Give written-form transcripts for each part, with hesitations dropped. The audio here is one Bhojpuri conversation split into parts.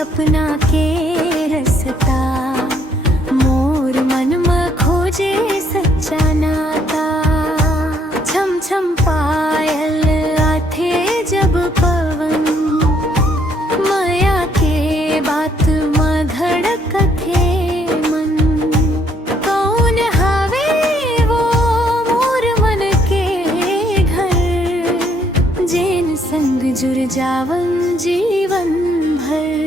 सपना के रसता, मोर मन में खोजे सच्चा नाता। छम छम पायल आथे जब पवन, माया के बात में धड़क थे मन। कौन हावे वो मोर मन के घर, जेन संग जुड़ जावन जीवन भर।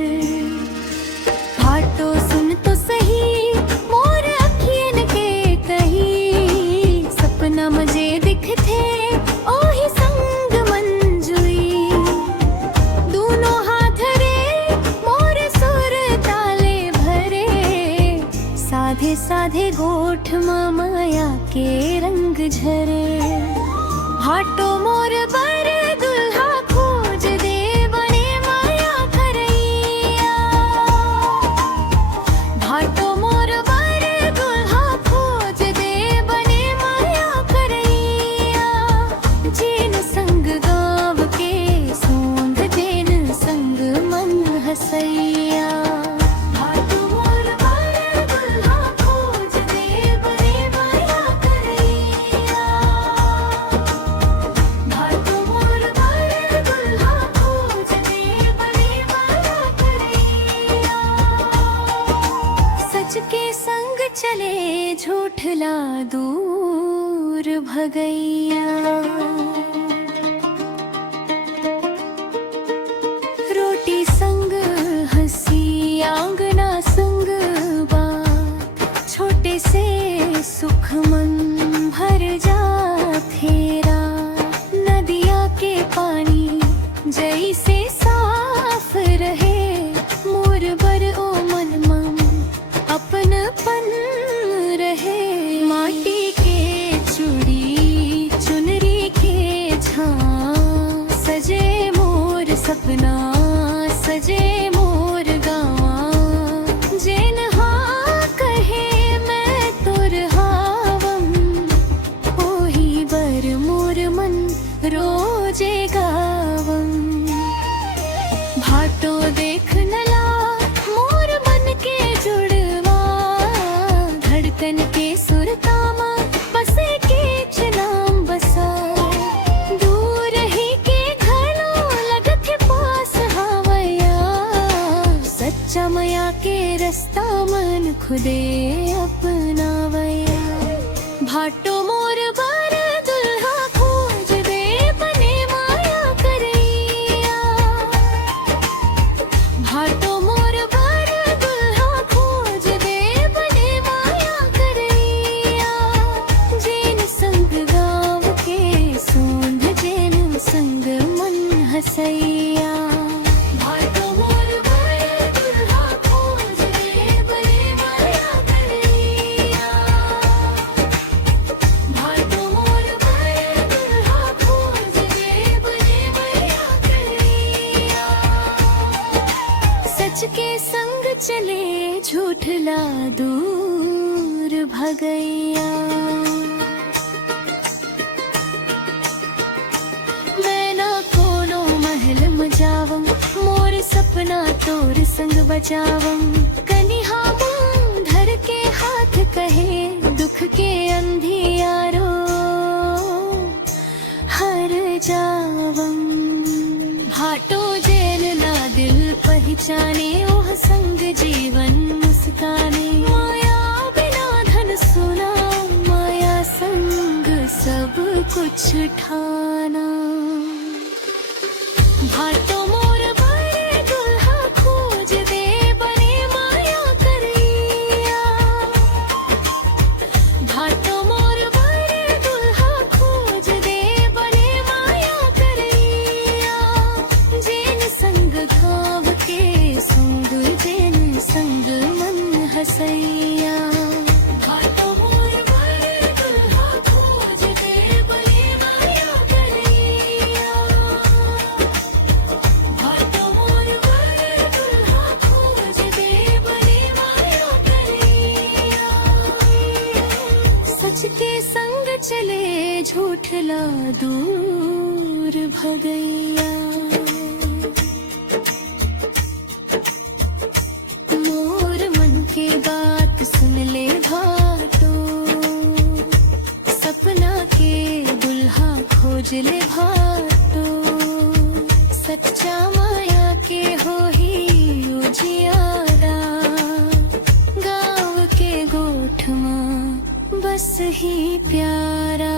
फाटो सुन तो सही मोर अखियन के कही, सपना मजे दिखथे ओही संग मन जुई। दोनों हाथ रे मोर सुर ताले भरे, साधे साधे गोठ में माया के रंग झरे। फाटो मोर बर दुल्हा खोज दे बने माया करैया। फाटो मोर बर दुल्हा खोज दे बने माया करैया। जेन संग गाँव के सोंध, जेन संग मन हसैया। फाटो मोर बर दुल्हा खोज दे बने माया करैया। फाटो मोर बर दुल्हा खोज दे बने माया करैया। सच के संग चले झूठ ला दूर भगैया। रोटी संग हंसी आंगना संग बात, छोटे से सुख मन भर जाथेरा। नदिया के पानी जैसे साफ रहे, मोर बर ओ मन मम अपनपन रहे। माटी के चूड़ी चुनरी के झांक, सजे मोर सपना सजे मोर गाँवा। जेन हाँ कहे मैं तोर हावम, ओही बर मोर मन रोजे गावम। भाटो देख नला मोर मन के जुड़वा, धड़कन के सुरतामा बसे के चनाम बसा। दूर ही के घरों लगत पास हावया, सच्चा माया के रास्ता मन खुदे अपनावया। भाटो मोर बर दुल्हा खोज दे बने माया करैया। भाटो मोर बर दुल्हा खोज दे बने माया करैया। जेन संग गाँव के सोंध, जेन संग मन हसैया। भाटो मोर बर दुल्हा खोज दे बने माया करैया। भाटो मोर बर दुल्हा खोज दे बने माया करैया। सच के संग चले झूठ ला दूर भगैया। मैं ना कोनो महल में जावम, मोर सपना तोर संग बजावम। कनिहा मुंह धर के हाथ कहे, दुख के अंधियारो हर जावम। भाटो जेन ना दिल पहचाने, ओह संग जीवन मुस्काने। माया बिना धन सुना, माया संग सब कुछ ठाना। भाटो मोर बर दुल्हा खोज दे बने माया करैया। भाटो मोर बर दुल्हा खोज दे बने माया करैया। जेन संग गाँव के सोंध, जेन संग मन हसैया। भाटो मोर बर दुल्हा खोज दे बने माया करैया। भाटो मोर बर दुल्हा खोज दे बने माया करैया। सच के संग चले झूठ ला दूर भगैया। माया के हो ही उजियारा गाँव के गोठ माँ बस ही प्यारा।